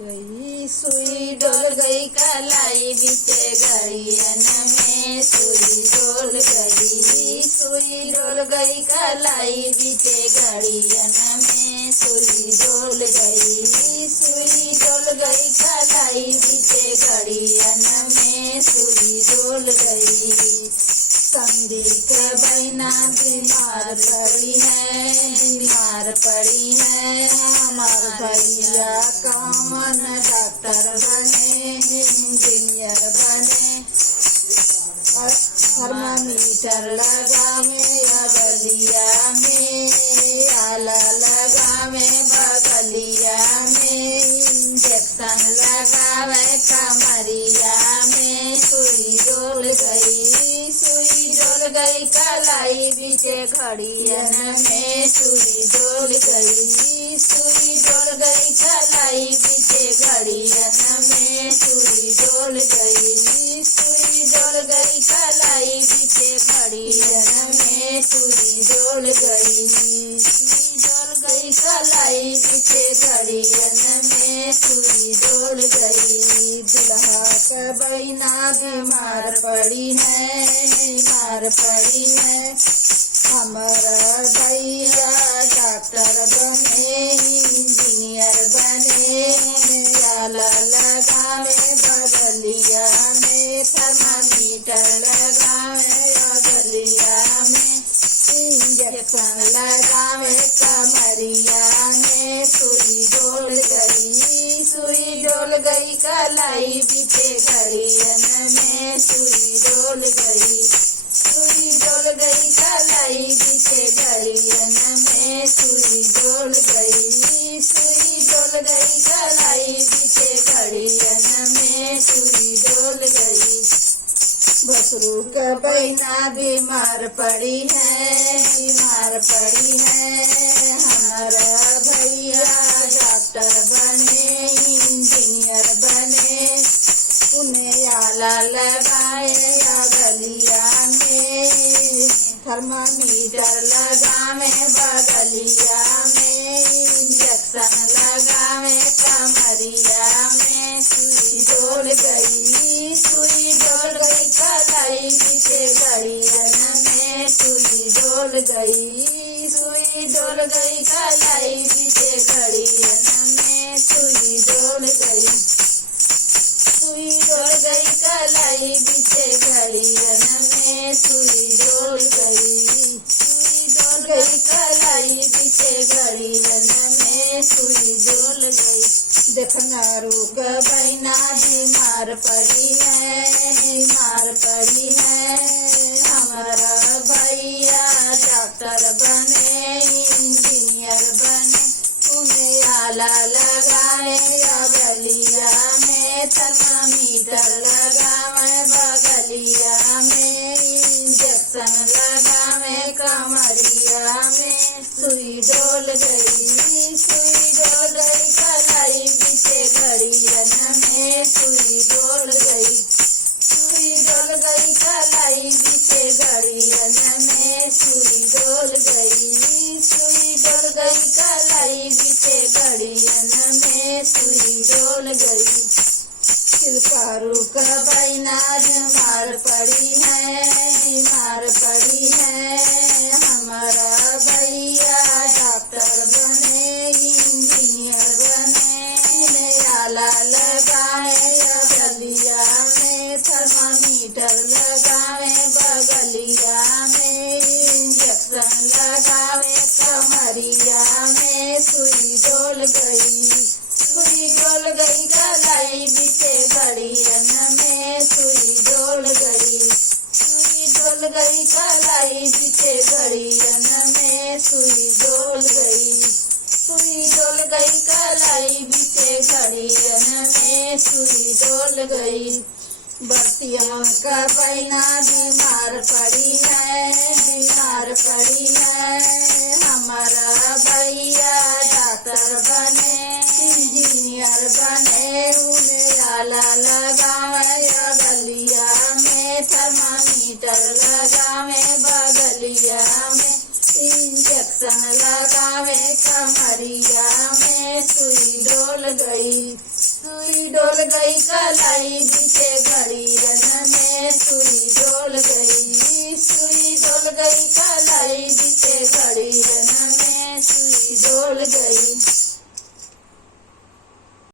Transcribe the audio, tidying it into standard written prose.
गई सुई डोल गई कलाई बीते गड़ियन में सुई डोल गई। सुई डोल गई कलाई बीते गड़ियन में सुई डोल गई। सुई डोल गई कलाई बीते गड़ियन में सुई डोल गई। संदी के बहना बीमार पड़ी है, बीमार पड़ी है। हमार भैया कौन डॉक्टर बने, इंजीनियर बने। थर्मामीटर लगावे बगलिया में, आला लगावे बगलिया में। इंजेक्शन लगावे कमरिया में सुई डोल गई। सुई डोल गई कलाई बीते घड़ियन में सुई डोल गई। सुई डोल गई कलाई बीते घड़ियन में सुई डोल गई। सुई डोल गई कलाई बीते घड़ियन में सुई डोल गई। सुई डोल गई कलाई बीते घड़ियन में सुई डोल गई। दुल्हा का बहना बीमार पड़ी है, बीमार पड़ी है। हमारा भैया डॉक्टर बने, इंजीनियर बने। आला लगावे बगलिया में, थर्मामीटर लगावे बगलिया में। इंजेक्शन लगावे कमरिया में सुई डोल गई। सुई डोल गई कलाई बीते घड़ियन में सुई डोल गई। सुई डोल गई कलाई बीते घड़ियन में सुई डोल गई। सुई डोल गई कलाई बीते घड़ियन में सुई डोल गई। भसरू का बहना बीमार पड़ी है, बीमार पड़ी है। हमारा भैया डॉक्टर बने, इंजीनियर बने। उन्हें आला लगाए गलिया में, थर्मामीटर लगावे बगलिया में। इंजेक्शन लगावे कमरिया में सुई डोल गई। सुई डोल गई कलाई बीते घड़ियन में सुई डोल गई। सुई डोल गई कलाई बीते घड़ियन में सुई डोल गई। सुई डोल गई कलाई बीते घड़ियन में सुई डोल गई। सुई डोल गई कलाई बीते घड़ियन में सुई डोल गई। देखना रूक बहना बीमार पड़ी है, बीमार पड़ी है। हमारा भैया डॉक्टर बने, इंजीनियर बने। उन्हें आला लगाए बगलिया में, थर्मामीटर लगावे बगलिया में। इंजेक्शन लगावे कमरिया में सुई डोल गई। सुई डोल गई कलाई बीते घड़ियन में सुई डोल गई। सुई डोल गई कलाई बीते घड़ियन में सुई डोल गई। सुई डोल गई कलाई बीते घड़ियन में सुई डोल गई। शिल्पारू का बहना बीमार पड़ी है, बीमार पड़ी है। हमारा भैया डॉक्टर बने, इंजीनियर बने। आला लगाए बगलिया में, थर्मामीटर लगावे बगलिया में। इंजेक्शन लगावे कमरिया में सुई डोल गई। सुई डोल गई कलाई बीते घड़ियन में सुई डोल गई। सुई डोल गई कलाई बीते घड़ियन में सुई डोल गई। सुई डोल गई कलाई बीते घड़ियन में सुई डोल गई। बर्तियों का बहना बीमार पड़ी है, बीमार पड़ी है। हमारा भैया डॉक्टर बने, इंजीनियर बने। उन्हें आला लगावे बगलिया में, थर्मामीटर लगावे बगलिया में। इंजेक्शन लगावे कमरिया में सुई डोल गई। सुई डोल गई कलाई बीचे घड़ियन में, सुई डोल गई, सुई डोल गई